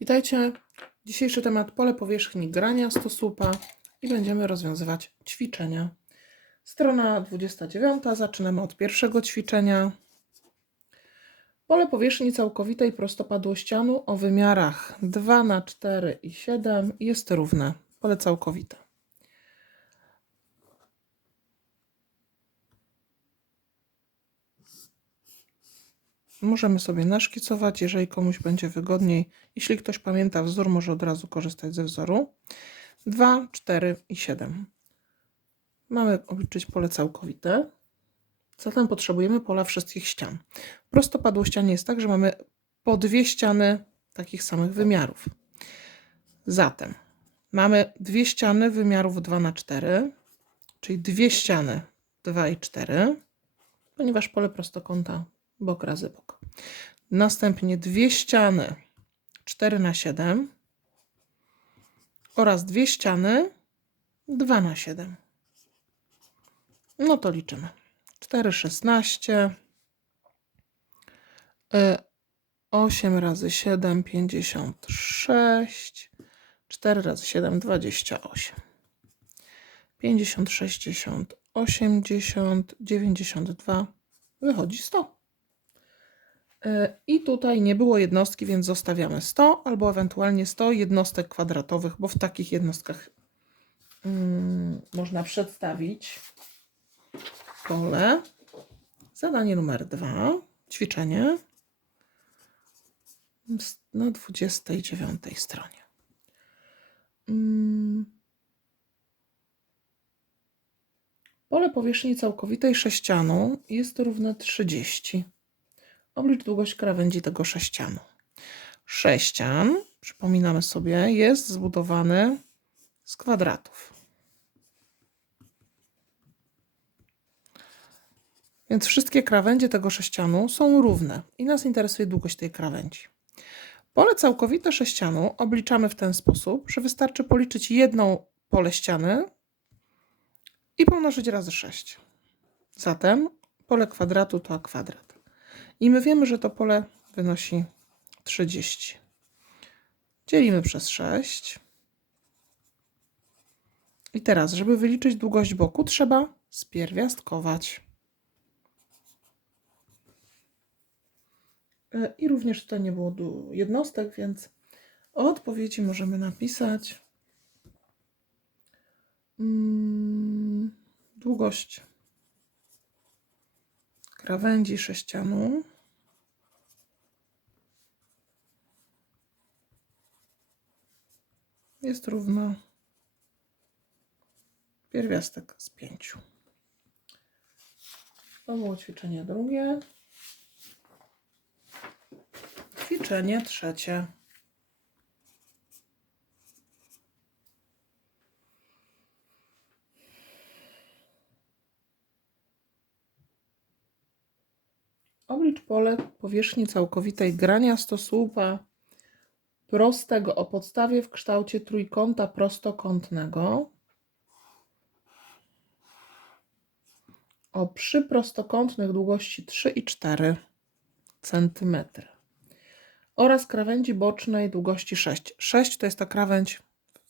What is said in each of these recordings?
Witajcie. Dzisiejszy temat pole powierzchni grania stosłupa i będziemy rozwiązywać ćwiczenia. Strona 29. Zaczynamy od pierwszego ćwiczenia. Pole powierzchni całkowitej prostopadłościanu o wymiarach 2 na 4 i 7 jest równe. Pole całkowite. Możemy sobie naszkicować, jeżeli komuś będzie wygodniej. Jeśli ktoś pamięta wzór, może od razu korzystać ze wzoru. 2, 4 i 7. Mamy obliczyć pole całkowite. Zatem potrzebujemy pola wszystkich ścian. Prostopadłościanie jest tak, że mamy po dwie ściany takich samych wymiarów. Zatem mamy dwie ściany wymiarów 2 na 4, czyli dwie ściany 2 i 4, ponieważ pole prostokąta bok razy bok. Następnie dwie ściany 4 na 7 oraz dwie ściany 2 na 7. No to liczymy. 4, 16. 8 y, razy 7, 56. 4 razy 7, 28. 50, 60, 80, 92. Wychodzi 100. Y, I tutaj nie było jednostki, więc zostawiamy 100 albo ewentualnie 100 jednostek kwadratowych, bo w takich jednostkach mm, można przedstawić pole. Zadanie numer dwa, ćwiczenie na 29 stronie. Mm. Pole powierzchni całkowitej sześcianu jest równe 30. Oblicz długość krawędzi tego sześcianu. Sześcian, przypominamy sobie, jest zbudowany z kwadratów. Więc wszystkie krawędzie tego sześcianu są równe i nas interesuje długość tej krawędzi. Pole całkowite sześcianu obliczamy w ten sposób, że wystarczy policzyć jedną pole ściany i pomnożyć razy 6. Zatem pole kwadratu to a kwadrat. I my wiemy, że to pole wynosi 30. Dzielimy przez 6. I teraz, żeby wyliczyć długość boku, trzeba spierwiastkować. E, I również tutaj nie było jednostek, więc odpowiedzi możemy napisać. Mm, długość krawędzi sześcianu. Jest równa pierwiastek z pięciu. To było ćwiczenie drugie. Ćwiczenie trzecie. Oblicz pole powierzchni całkowitej grania stosłupa prostego o podstawie w kształcie trójkąta prostokątnego o przyprostokątnych długości 3 i 4 cm oraz krawędzi bocznej długości 6. 6 to jest ta krawędź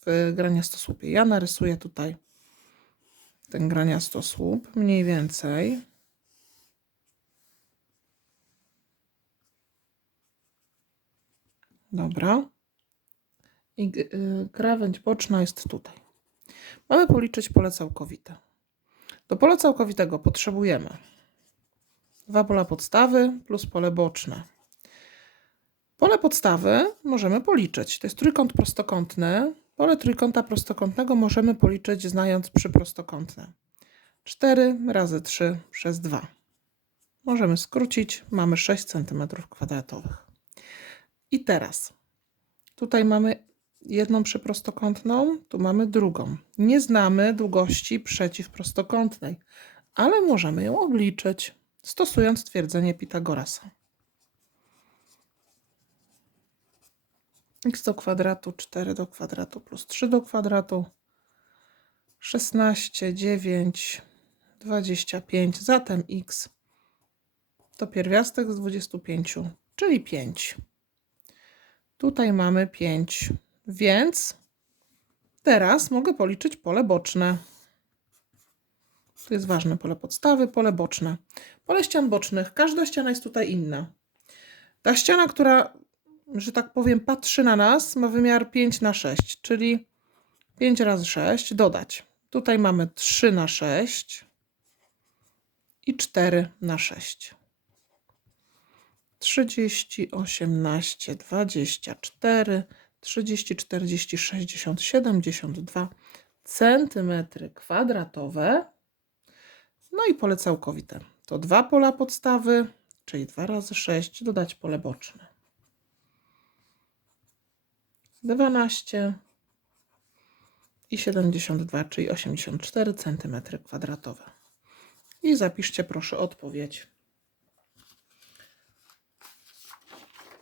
w graniastosłupie. Ja narysuję tutaj ten graniastosłup mniej więcej. Dobra. I y, krawędź boczna jest tutaj. Mamy policzyć pole całkowite. Do pola całkowitego potrzebujemy dwa pola podstawy plus pole boczne. Pole podstawy możemy policzyć. To jest trójkąt prostokątny. Pole trójkąta prostokątnego możemy policzyć znając przyprostokątne. 4 razy 3 przez 2. Możemy skrócić. Mamy 6 cm kwadratowych. I teraz tutaj mamy jedną przyprostokątną, tu mamy drugą. Nie znamy długości przeciwprostokątnej, ale możemy ją obliczyć, stosując twierdzenie Pitagorasa. x do kwadratu 4 do kwadratu plus 3 do kwadratu 16, 9, 25. Zatem x to pierwiastek z 25, czyli 5. Tutaj mamy 5, więc teraz mogę policzyć pole boczne. To jest ważne pole podstawy, pole boczne. Pole ścian bocznych. Każda ściana jest tutaj inna. Ta ściana, która, że tak powiem, patrzy na nas, ma wymiar 5 na 6, czyli 5 razy 6 dodać. Tutaj mamy 3 na 6 i 4 na 6. 30, 18, 24, 30, 40, 60, 72 centymetry kwadratowe. No i pole całkowite. To dwa pola podstawy, czyli 2 razy 6, dodać pole boczne. 12 i 72, czyli 84 cm kwadratowe. I zapiszcie proszę odpowiedź.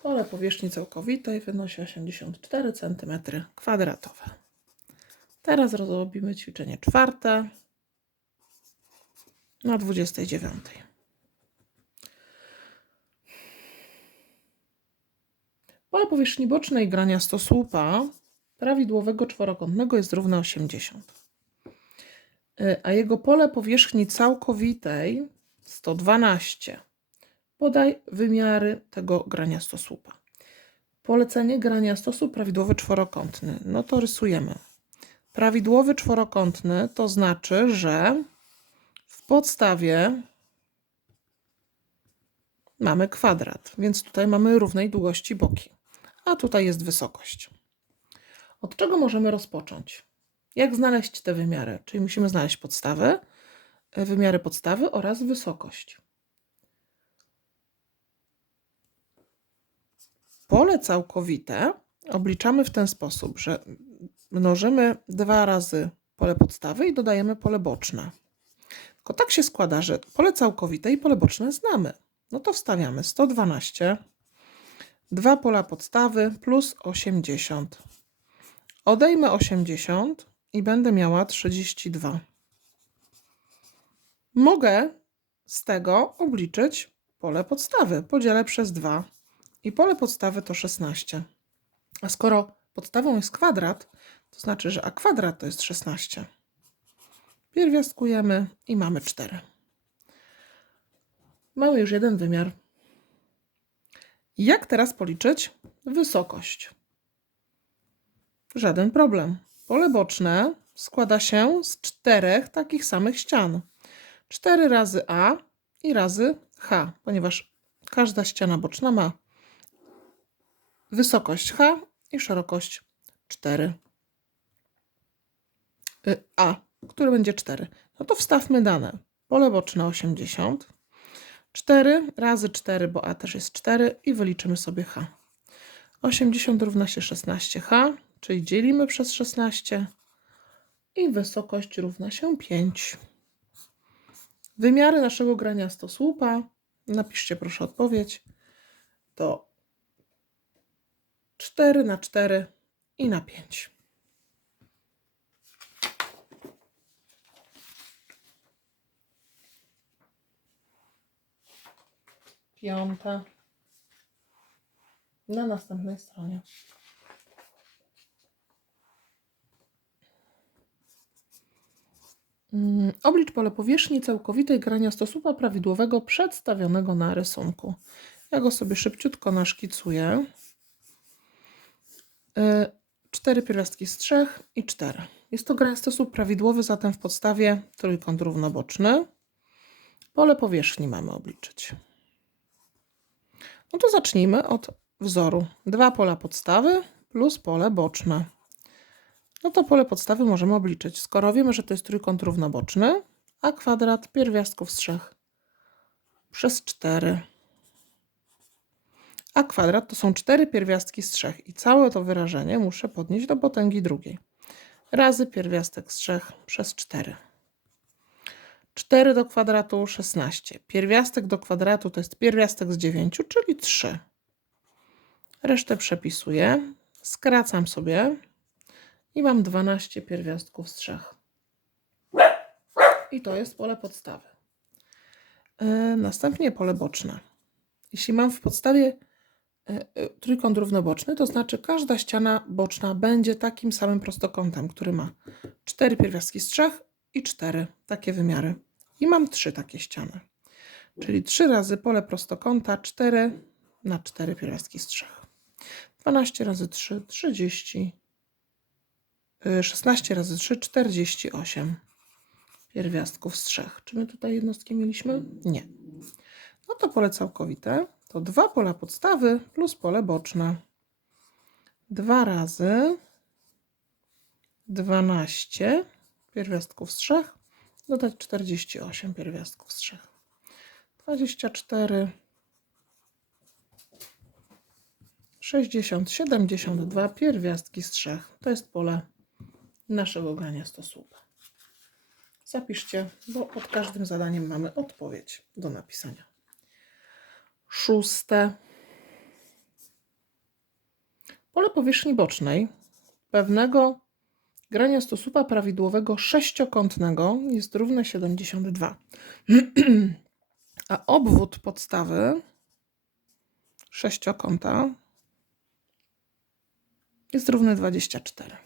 Pole powierzchni całkowitej wynosi 84 cm kwadratowe. Teraz zrobimy ćwiczenie czwarte na 29. Pole powierzchni bocznej grania stosłupa prawidłowego czworokątnego jest równe 80. Y, A jego pole powierzchni całkowitej 112. Podaj wymiary tego grania stosłupa. Polecenie grania stosu prawidłowy czworokątny. No to rysujemy. Prawidłowy czworokątny to znaczy, że w podstawie mamy kwadrat, więc tutaj mamy równej długości boki, a tutaj jest wysokość. Od czego możemy rozpocząć? Jak znaleźć te wymiary? Czyli musimy znaleźć podstawę, wymiary podstawy oraz wysokość. Pole całkowite obliczamy w ten sposób, że mnożymy dwa razy pole podstawy i dodajemy pole boczne. Tylko tak się składa, że pole całkowite i pole boczne znamy. No to wstawiamy 112, dwa pola podstawy plus 80. Odejmę 80 i będę miała 32. Mogę z tego obliczyć pole podstawy. Podzielę przez 2 i pole podstawy to 16. A skoro podstawą jest kwadrat, to znaczy, że a kwadrat to jest 16. Pierwiastkujemy i mamy 4. Mamy już jeden wymiar. Jak teraz policzyć wysokość? Żaden problem. Pole boczne składa się z czterech takich samych ścian. 4 razy A i razy H, ponieważ każda ściana boczna ma wysokość H i szerokość 4. Y, A, który będzie 4. No to wstawmy dane. Pole boczne 80. 4 razy 4, bo A też jest 4 i wyliczymy sobie H. 80 równa się 16H, czyli dzielimy przez 16 i wysokość równa się 5. Wymiary naszego grania stosłupa, napiszcie proszę odpowiedź, to 4 na 4 i na 5. Piąta. Na następnej stronie. Mm, Oblicz pole powierzchni całkowitej grania stosupa prawidłowego przedstawionego na rysunku. Ja go sobie szybciutko naszkicuję. Y, Cztery pierwiastki z trzech i cztery. Jest to grania stosób prawidłowy, zatem w podstawie trójkąt równoboczny. Pole powierzchni mamy obliczyć. No to zacznijmy od wzoru. Dwa pola podstawy plus pole boczne. No to pole podstawy możemy obliczyć. Skoro wiemy, że to jest trójkąt równoboczny, a kwadrat pierwiastków z 3 przez 4. A kwadrat to są 4 pierwiastki z 3 i całe to wyrażenie muszę podnieść do potęgi drugiej. Razy pierwiastek z 3 przez 4. 4 do kwadratu 16. Pierwiastek do kwadratu to jest pierwiastek z 9, czyli 3. Resztę przepisuję. Skracam sobie i mam 12 pierwiastków z 3. I to jest pole podstawy. Yy, następnie pole boczne. Jeśli mam w podstawie e, e, trójkąt równoboczny, to znaczy każda ściana boczna będzie takim samym prostokątem, który ma cztery pierwiastki z trzech i cztery takie wymiary. I mam trzy takie ściany. Czyli 3 razy pole prostokąta 4 na 4 pierwiastki z 3. 12 razy 3 30 16 y, razy 3 48 pierwiastków z 3. Czy my tutaj jednostki mieliśmy? Nie. No to pole całkowite to dwa pola podstawy plus pole boczne. 2 razy 12 pierwiastków z 3 dodać 48 pierwiastków z 3. 24, 60, 72 pierwiastki z trzech. To jest pole naszego grania stosłupa. Zapiszcie, bo pod każdym zadaniem mamy odpowiedź do napisania. Szóste. Pole powierzchni bocznej pewnego grania stosupa prawidłowego sześciokątnego jest równe 72. A obwód podstawy sześciokąta jest równy 24.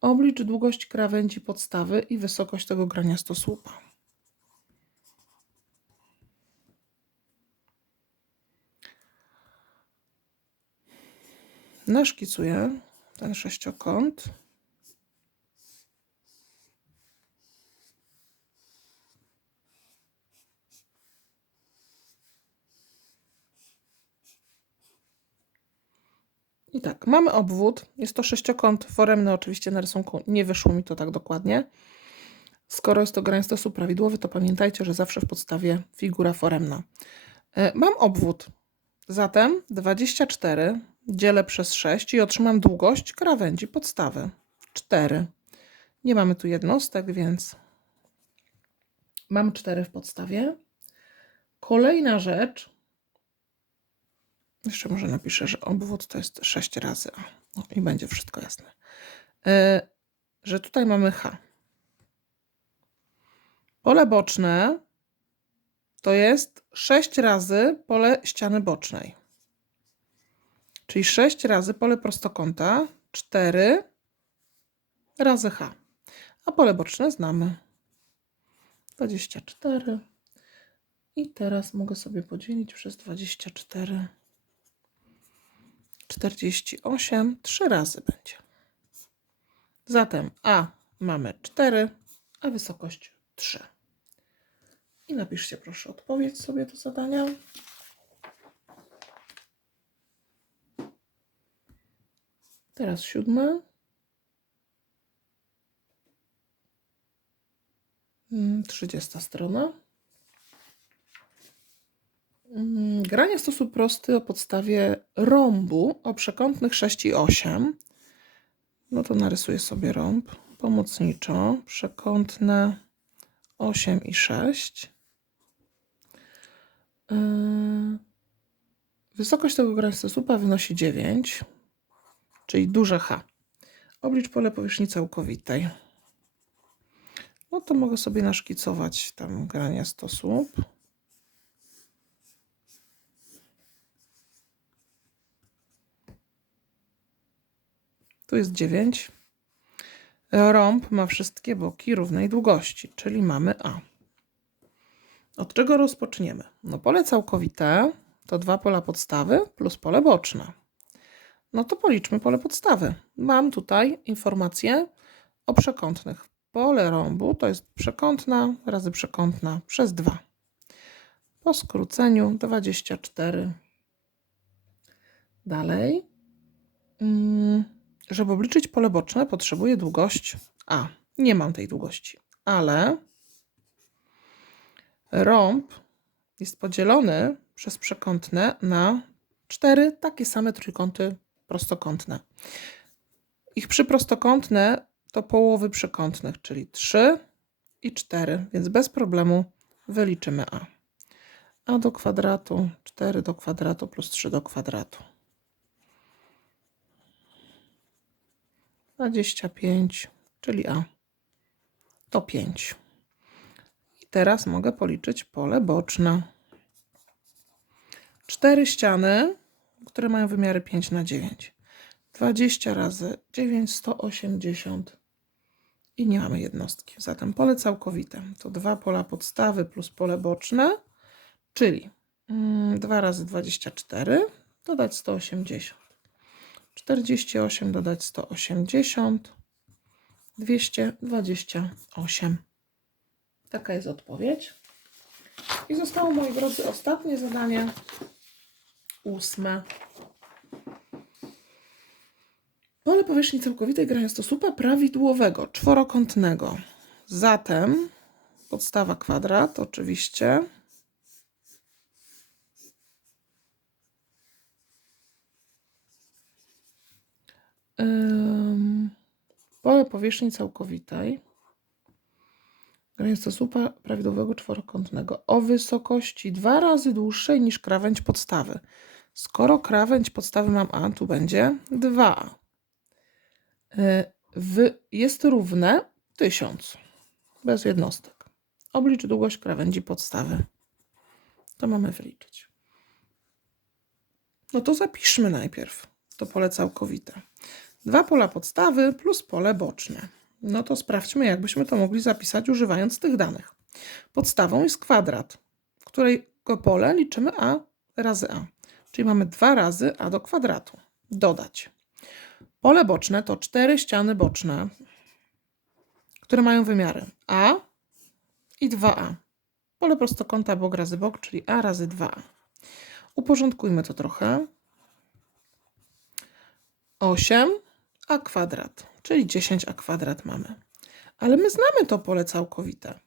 Oblicz długość krawędzi podstawy i wysokość tego grania stosłupa. Naszkicuję ten sześciokąt. I tak, mamy obwód. Jest to sześciokąt foremny, oczywiście na rysunku nie wyszło mi to tak dokładnie. Skoro jest to grań stosu prawidłowy, to pamiętajcie, że zawsze w podstawie figura foremna. E, mam obwód, zatem 24 dzielę przez 6 i otrzymam długość krawędzi podstawy 4. Nie mamy tu jednostek, więc mam 4 w podstawie. Kolejna rzecz, jeszcze może napiszę, że obwód to jest 6 razy A. No i będzie wszystko jasne. Yy, że tutaj mamy H. Pole boczne to jest 6 razy pole ściany bocznej. Czyli 6 razy pole prostokąta, 4 razy H. A pole boczne znamy. 24. I teraz mogę sobie podzielić przez 24. 48 trzy razy będzie. Zatem A mamy 4, a wysokość 3. I napiszcie proszę odpowiedź sobie do zadania. Teraz siódme. Mm, trzydziesta strona. Mm, granie w sposób prosty o podstawie rąbu o przekątnych 6 i 8. No to narysuję sobie rąb pomocniczo, przekątne 8 i 6. Yy, wysokość tego granicosłupa wynosi 9, czyli duże H. Oblicz pole powierzchni całkowitej. No to mogę sobie naszkicować tam granie stosłup. Tu jest 9. Rąb ma wszystkie boki równej długości, czyli mamy A. Od czego rozpoczniemy? No pole całkowite to dwa pola podstawy plus pole boczne. No to policzmy pole podstawy. Mam tutaj informację o przekątnych. Pole rąbu to jest przekątna razy przekątna przez 2. Po skróceniu 24. Dalej. Hmm. Żeby obliczyć pole boczne, potrzebuję długość A. Nie mam tej długości, ale rąb jest podzielony przez przekątne na cztery takie same trójkąty prostokątne. Ich przyprostokątne to połowy przekątnych, czyli 3 i 4, więc bez problemu wyliczymy A. A do kwadratu 4 do kwadratu plus 3 do kwadratu. 25, czyli A to 5. I teraz mogę policzyć pole boczne. Cztery ściany które mają wymiary 5 na 9. 20 razy 9, 180 i nie mamy jednostki. Zatem pole całkowite to dwa pola podstawy plus pole boczne, czyli mm, 2 razy 24 dodać 180. 48 dodać 180, 228. Taka jest odpowiedź. I zostało, moi drodzy, ostatnie zadanie, ósme. Pole powierzchni całkowitej granicosłupa prawidłowego, czworokątnego. Zatem podstawa kwadrat, oczywiście. Pole powierzchni całkowitej granicosłupa prawidłowego czworokątnego o wysokości dwa razy dłuższej niż krawędź podstawy. Skoro krawędź podstawy mam A, tu będzie 2a. Y, jest równe 1000 bez jednostek. Oblicz długość krawędzi podstawy. To mamy wyliczyć. No to zapiszmy najpierw to pole całkowite. Dwa pola podstawy plus pole boczne. No to sprawdźmy, jakbyśmy to mogli zapisać używając tych danych. Podstawą jest kwadrat, którego pole liczymy a razy a. Czyli mamy 2 razy a do kwadratu. Dodać. Pole boczne to cztery ściany boczne, które mają wymiary a i 2a. Pole prostokąta bok razy bok, czyli a razy 2a. Uporządkujmy to trochę. 8 a kwadrat, czyli 10a kwadrat mamy. Ale my znamy to pole całkowite.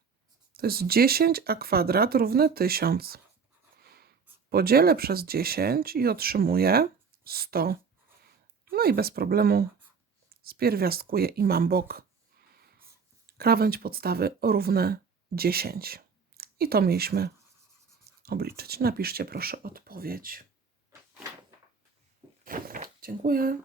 To jest 10a kwadrat równe 1000. Podzielę przez 10 i otrzymuję 100. No i bez problemu spierwiastkuję i mam bok krawędź podstawy równe 10. I to mieliśmy obliczyć. Napiszcie proszę odpowiedź. Dziękuję.